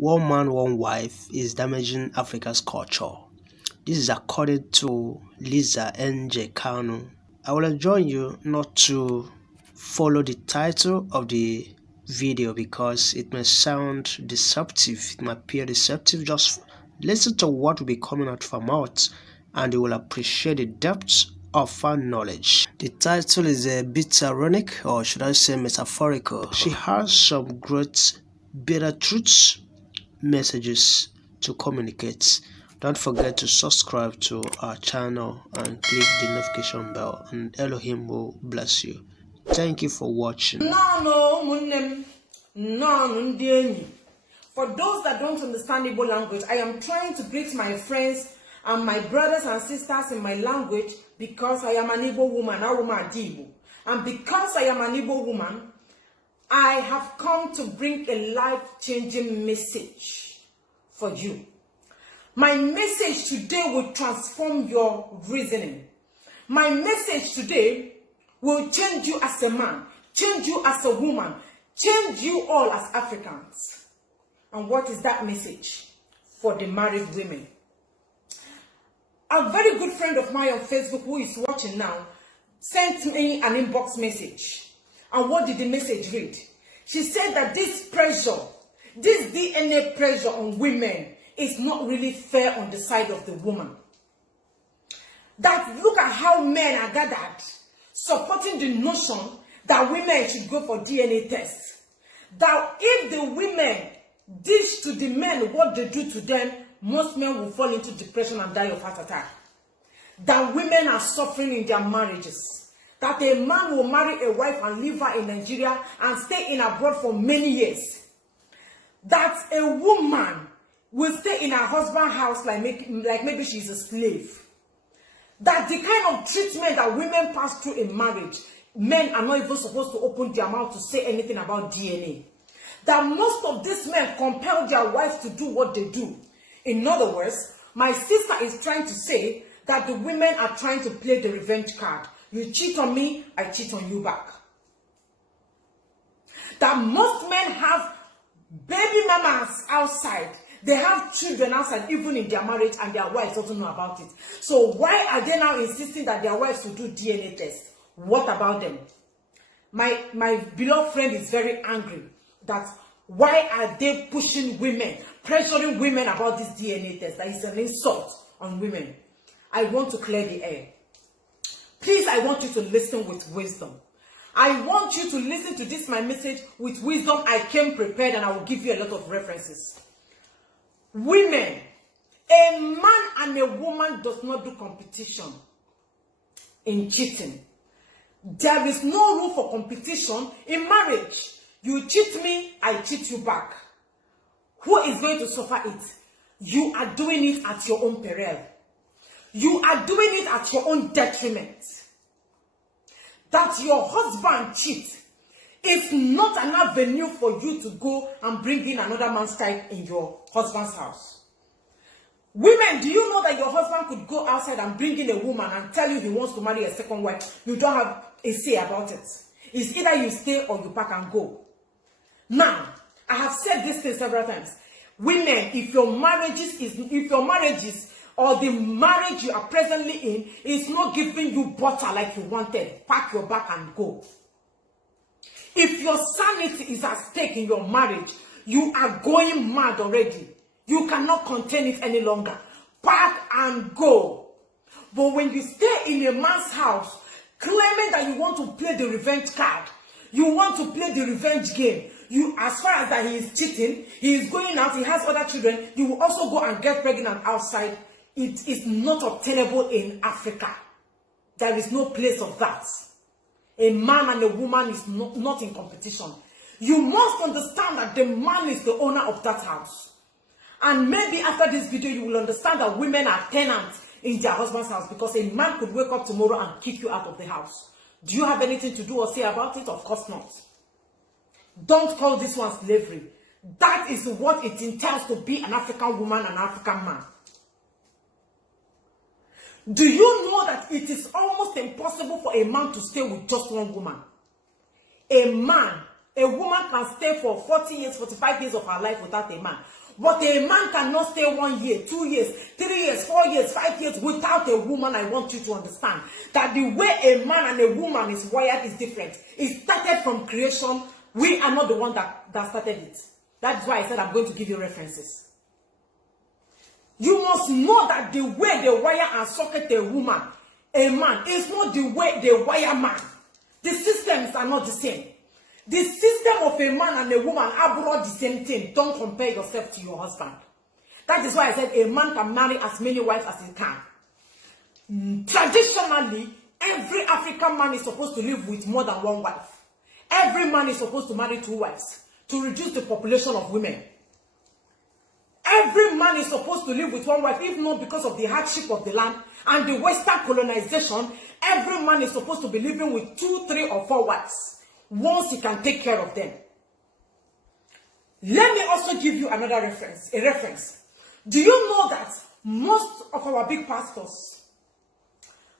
One man, one wife is damaging Africa's culture. This is according to Lisa N.J. Kanu. I will enjoin you not to follow the title of the video because it may sound deceptive. It might appear deceptive. Just listen to what will be coming out from our mouth and you will appreciate the depth of our knowledge. The title is a bit ironic, or should I say metaphorical. She has some great bitter truths, messages to communicate. Don't forget to subscribe to our channel and click the notification bell, and Elohim will bless you. Thank you for watching. For those that don't understand Igbo language, I am trying to greet my friends and my brothers and sisters in my language because I am an Igbo woman, and because I am an Igbo woman, I have come to bring a life-changing message for you. My message today will transform your reasoning. My message today will change you as a man, change you as a woman, change you all as Africans. And what is that message? For the married women. A very good friend of mine on Facebook who is watching now sent me an inbox message. And what did the message read? She said that this pressure, this DNA pressure on women is not really fair on the side of the woman. That look at how men are gathered, supporting the notion that women should go for DNA tests. That if the women dish to the men what they do to them, most men will fall into depression and die of heart attack. That women are suffering in their marriages. That a man will marry a wife and leave her in Nigeria and stay in abroad for many years. That a woman will stay in her husband's house like maybe she's a slave. That the kind of treatment that women pass through in marriage, men are not even supposed to open their mouth to say anything about DNA. That most of these men compel their wives to do what they do. In other words, my sister is trying to say that the women are trying to play the revenge card. You cheat on me, I cheat on you back. That most men have baby mamas outside. They have children outside, even in their marriage, and their wives don't know about it. So why are they now insisting that their wives should do DNA tests? What about them? My beloved friend is very angry that why are they pushing women, pressuring women about this DNA test? That is an insult on women. I want to clear the air. Please, I want you to listen with wisdom. I want you to listen to this, my message, with wisdom. I came prepared and I will give you a lot of references. Women, a man and a woman does not do competition in cheating. There is no room for competition in marriage. You cheat me, I cheat you back. Who is going to suffer it? You are doing it at your own peril. You are doing it at your own detriment. That your husband cheats is not an avenue for you to go and bring in another man's child in your husband's house. Women, do you know that your husband could go outside and bring in a woman and tell you he wants to marry a second wife? You don't have a say about it. It's either you stay or you pack and go. Now, I have said this thing several times. Women, if your marriages or the marriage you are presently in is not giving you butter like you wanted, pack your bag and go. If your sanity is at stake in your marriage, you are going mad already. You cannot contain it any longer. Pack and go. But when you stay in a man's house, claiming that you want to play the revenge card, you want to play the revenge game, as far as that he is cheating, he is going out, he has other children, you will also go and get pregnant outside. It is not obtainable in Africa. There is no place of that. A man and a woman is not in competition. You must understand that the man is the owner of that house. And maybe after this video, you will understand that women are tenants in their husband's house, because a man could wake up tomorrow and kick you out of the house. Do you have anything to do or say about it? Of course not. Don't call this one slavery. That is what it entails to be an African woman and an African man. Do you know that it is almost impossible for a man to stay with just one woman? A man A woman can stay for 40 years, 45 years of her life without a man. But a man cannot stay 1 year, 2 years, 3 years, 4 years, 5 years without a woman. I want you to understand that the way a man and a woman is wired is different. It started from creation. We are not the one that started it. That's why I said I'm going to give you references. You must know that the way they wire and socket a woman, a man, is not the way they wire man. The systems are not the same. The system of a man and a woman are not the same thing. Don't compare yourself to your husband. That is why I said a man can marry as many wives as he can. Traditionally, every African man is supposed to live with more than one wife. Every man is supposed to marry 2 wives to reduce the population of women. Every man is supposed to live with 1 wife, if not because of the hardship of the land and the Western colonization. Every man is supposed to be living with 2, 3, or 4 wives once he can take care of them. Let me also give you another reference. Do you know that most of our big pastors,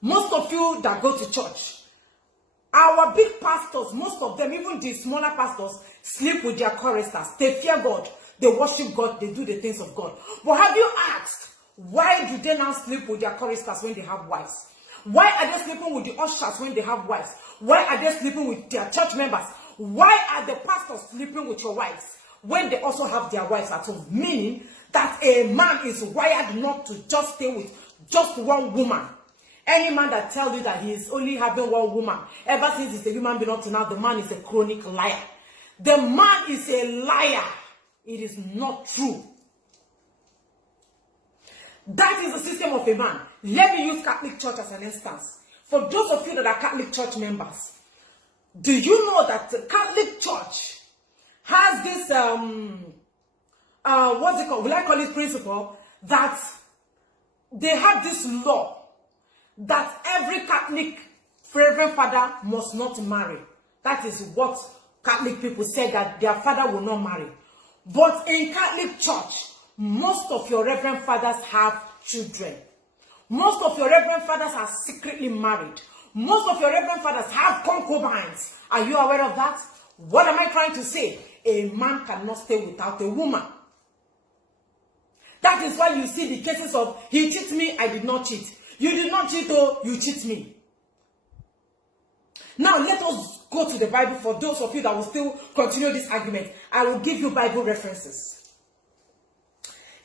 most of you that go to church, our big pastors, most of them, even the smaller pastors, sleep with their choristers. They fear God. They worship God. They do the things of God. But have you asked, why do they now sleep with their choristers when they have wives? Why are they sleeping with the ushers when they have wives? Why are they sleeping with their church members? Why are the pastors sleeping with your wives when they also have their wives at home? Meaning that a man is wired not to just stay with just one woman. Any man that tells you that he is only having one woman, ever since he's a human being up to now, the man is a chronic liar. The man is a liar. It is not true. That is the system of a man. Let me use Catholic Church as an instance. For those of you that are Catholic Church members, do you know that the Catholic Church has this, what's it called? Will I call it principle? That they have this law that every Catholic Reverend Father must not marry. That is what Catholic people say, that their father will not marry. But in Catholic Church, most of your Reverend Fathers have children. Most of your Reverend Fathers are secretly married. Most of your Reverend Fathers have concubines. Are you aware of that? What am I trying to say? A man cannot stay without a woman. That is why you see the cases of, he cheats me, I did not cheat. You did not cheat, oh, you cheat me. Now let us go to the Bible. For those of you that will still continue this argument, I will give you Bible references.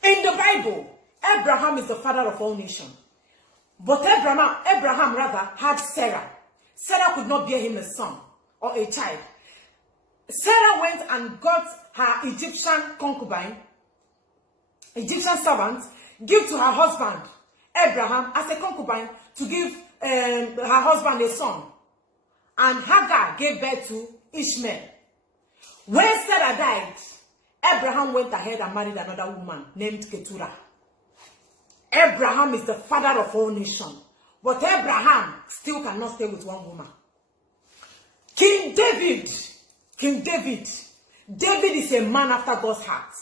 In the Bible, Abraham is the father of all nations. But Abraham had Sarah. Sarah could not bear him a son or a child. Sarah went and got her Egyptian concubine, Egyptian servant, give to her husband, Abraham, as a concubine, to give her husband a son. And Hagar gave birth to Ishmael. When Sarah died, Abraham went ahead and married another woman named Keturah. Abraham is the father of all nations. But Abraham still cannot stay with one woman. King David is a man after God's heart.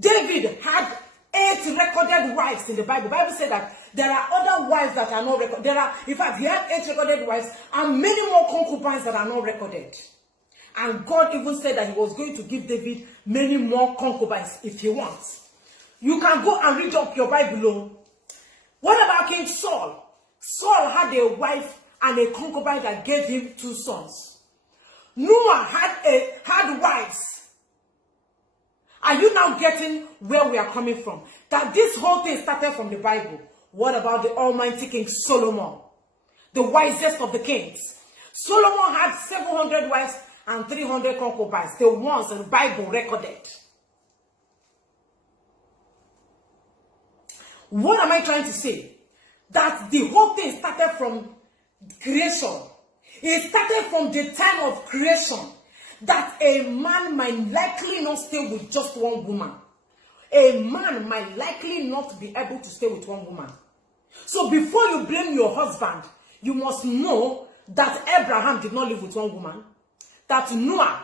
David had 8 recorded wives in the Bible. The Bible said that there are other wives that are not recorded. In fact, he had 8 recorded wives and many more concubines that are not recorded. And God even said that he was going to give David many more concubines if he wants. You can go and read up your Bible. What about King Saul? Saul had a wife and a concubine that gave him 2 sons. Noah had wives. Are you now getting where we are coming from? That this whole thing started from the Bible. What about the almighty King Solomon? The wisest of the kings. Solomon had 700 wives and 300 concubines. The ones the Bible recorded. What am I trying to say? That the whole thing started from creation. It started from the time of creation. That a man might likely not stay with just one woman. A man might likely not be able to stay with one woman. So before you blame your husband, you must know that Abraham did not live with one woman. That Noah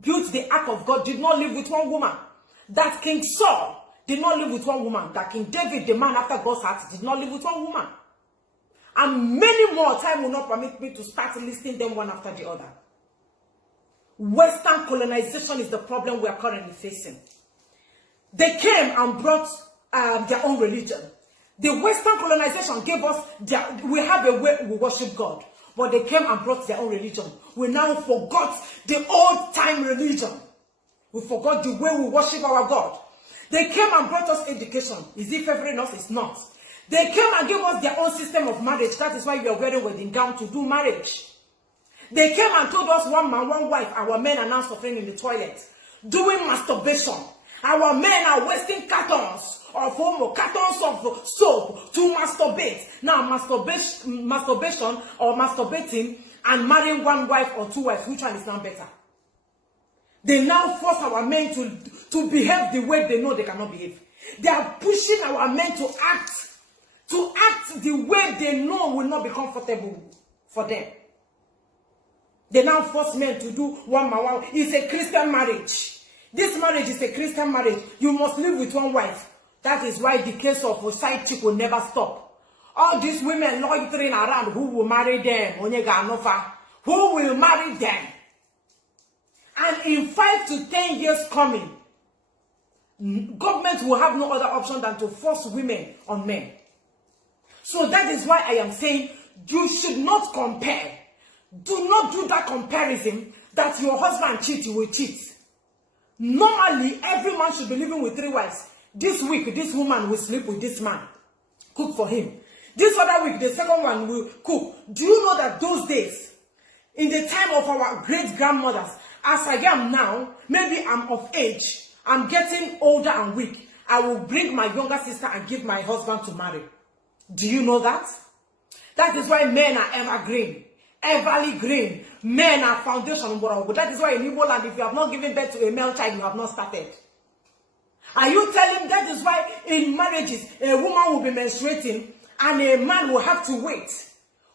built the ark of God, did not live with one woman. That King Saul did not live with one woman. That King David, the man after God's heart, did not live with one woman. And many more. Time will not permit me to start listing them one after the other. Western colonization is the problem we are currently facing. They came and brought their own religion. The Western colonization gave us, we have a way we worship God. But they came and brought their own religion. We now forgot the old-time religion. We forgot the way we worship our God. They came and brought us education. Is it favoring us? It's not. They came and gave us their own system of marriage. That is why we are wearing wedding gown to do marriage. They came and told us one man, one wife. Our men are now suffering in the toilet, doing masturbation. Our men are wasting cartons of cartons of soap to masturbate. Now, masturbation or masturbating and marrying one wife or two wives, which one is now better? They now force our men to behave the way they know they cannot behave. They are pushing our men to act the way they know will not be comfortable for them. They now force men to do one by one. It's a Christian marriage. This marriage is a Christian marriage. You must live with one wife. That is why the case of a side chick will never stop. All these women loitering around, who will marry them? Who will marry them? And in 5 to 10 years coming, government will have no other option than to force women on men. So that is why I am saying you should not compare. Do not do that comparison that your husband cheats, you will cheat. Normally, every man should be living with 3 wives. This week, this woman will sleep with this man, cook for him. This other week, the second one will cook. Do you know that those days, in the time of our great-grandmothers, as I am now, maybe I'm of age, I'm getting older and weak, I will bring my younger sister and give my husband to marry. Do you know that? That is why men are evergreen. Everly green. Men are foundation. That is why in Igbo land, if you have not given birth to a male child, you have not started. Are you telling that is why in marriages, a woman will be menstruating and a man will have to wait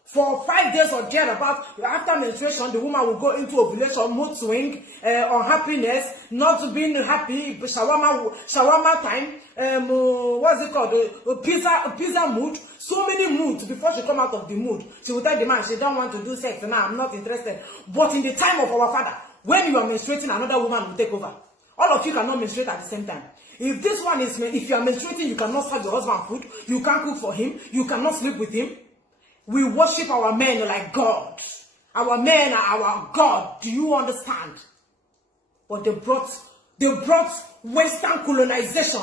for 5 days or thereabout? After menstruation, the woman will go into ovulation, mood swing, unhappiness, not being happy, shawarma time, what's it called? Pizza mood. So many moods before she come out of the mood. She will tell the man she don't want to do sex. Now I'm not interested. But in the time of our father, when you are menstruating, another woman will take over. All of you cannot menstruate at the same time. If this one is, if you are menstruating, you cannot serve your husband food. You can't cook for him. You cannot sleep with him. We worship our men like God. Our men are our God. Do you understand? But they brought Western colonization,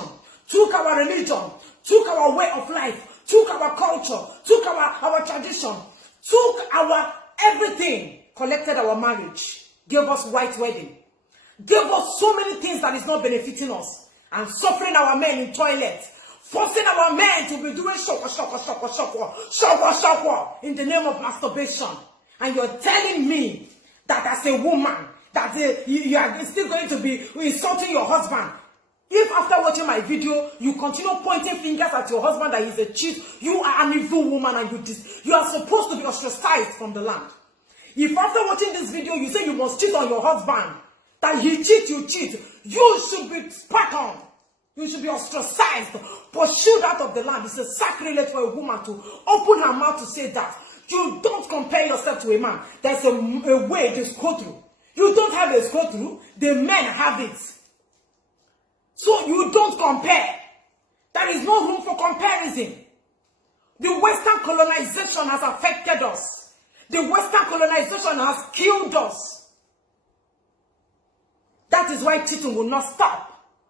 took our religion, took our way of life, took our culture, took our tradition, took our everything, collected our marriage, gave us white wedding, gave us so many things that is not benefiting us, and suffering our men in toilets, forcing our men to be doing shokwa in the name of masturbation. And you're telling me that as a woman, that you are still going to be insulting your husband. If after watching my video, you continue pointing fingers at your husband that he's a cheat, you are an evil woman and you are supposed to be ostracized from the land. If after watching this video, you say you must cheat on your husband, that he cheat, you cheat, you should be spat on. You should be ostracized, pursued out of the land. It's a sacrilege for a woman to open her mouth to say that. You don't compare yourself to a man. There's a way they go through. You don't have a go through. The men have it. So you don't compare. There is no room for comparison. The Western colonization has affected us. The Western colonization has killed us. That is why cheating will not stop.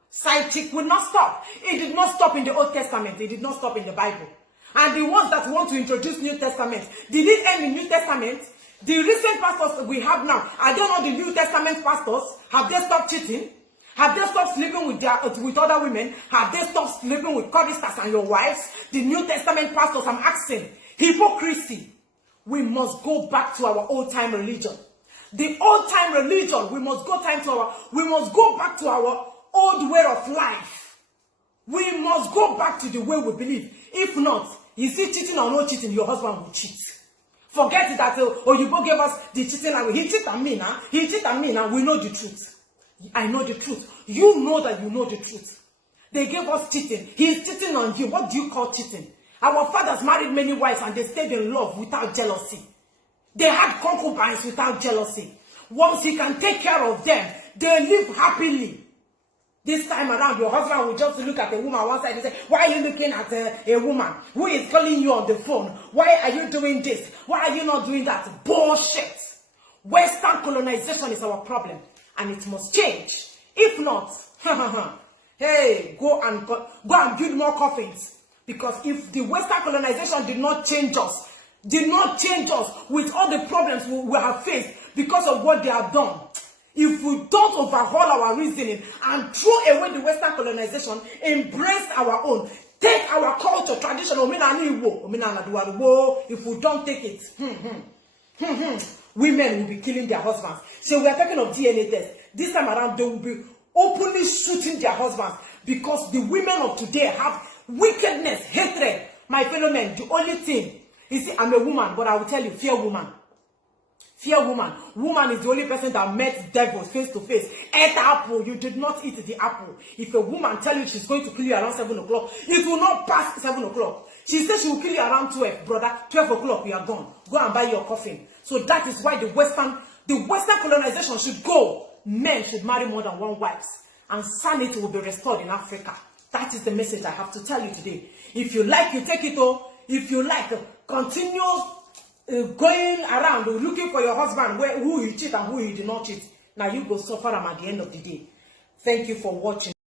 Side chick will not stop. It did not stop in the Old Testament. It did not stop in the Bible. And the ones that want to introduce New Testament, did it end in New Testament? The recent pastors we have now, I don't know the New Testament pastors, have they stopped cheating? Have they stopped sleeping with other women? Have they stopped sleeping with choristers and your wives? The New Testament pastors, I'm asking, hypocrisy. We must go back to our old-time religion. The old-time religion, we must go back to our old way of life. We must go back to the way we believe. If not, is it cheating or not cheating, your husband will cheat. Forget that, you gave us the cheating language. He cheated on me now. He cheated on me now. We know the truth. I know the truth. You know that you know the truth. They gave us cheating. He's cheating on you. What do you call cheating? Our fathers married many wives and they stayed in love without jealousy. They had concubines without jealousy. once he can take care of them, they live happily. This time around, your husband will just look at a woman one side and say, why are you looking at a woman who is calling you on the phone? Why are you doing this? Why are you not doing that? Bullshit. Western colonization is our problem, and it must change. If not, hey, go and build more coffins. Because if the Western colonization did not change us with all the problems we have faced because of what they have done, if we don't overhaul our reasoning and throw away the Western colonization, embrace our own, take our culture, tradition, if we don't take it, women will be killing their husbands. So we are talking of DNA test. This time around, they will be openly shooting their husbands because the women of today have wickedness, hatred. My fellow men, the only thing, you see, I'm a woman, but I will tell you, fear woman. Fear woman. Woman is the only person that met devils face to face. Ate the apple. You did not eat the apple. If a woman tell you she's going to kill you around 7 o'clock, it will not pass 7 o'clock. She says she will kill you around 12. Brother, 12 o'clock, we are gone. Go and buy your coffin. So that is why the Western colonization should go. Men should marry more than one wife. And sanity will be restored in Africa. That is the message I have to tell you today. If you like, you take it all. If you like, continue going around looking for your husband who he cheat and who he did not cheat. Now you go suffer him at the end of the day. Thank you for watching.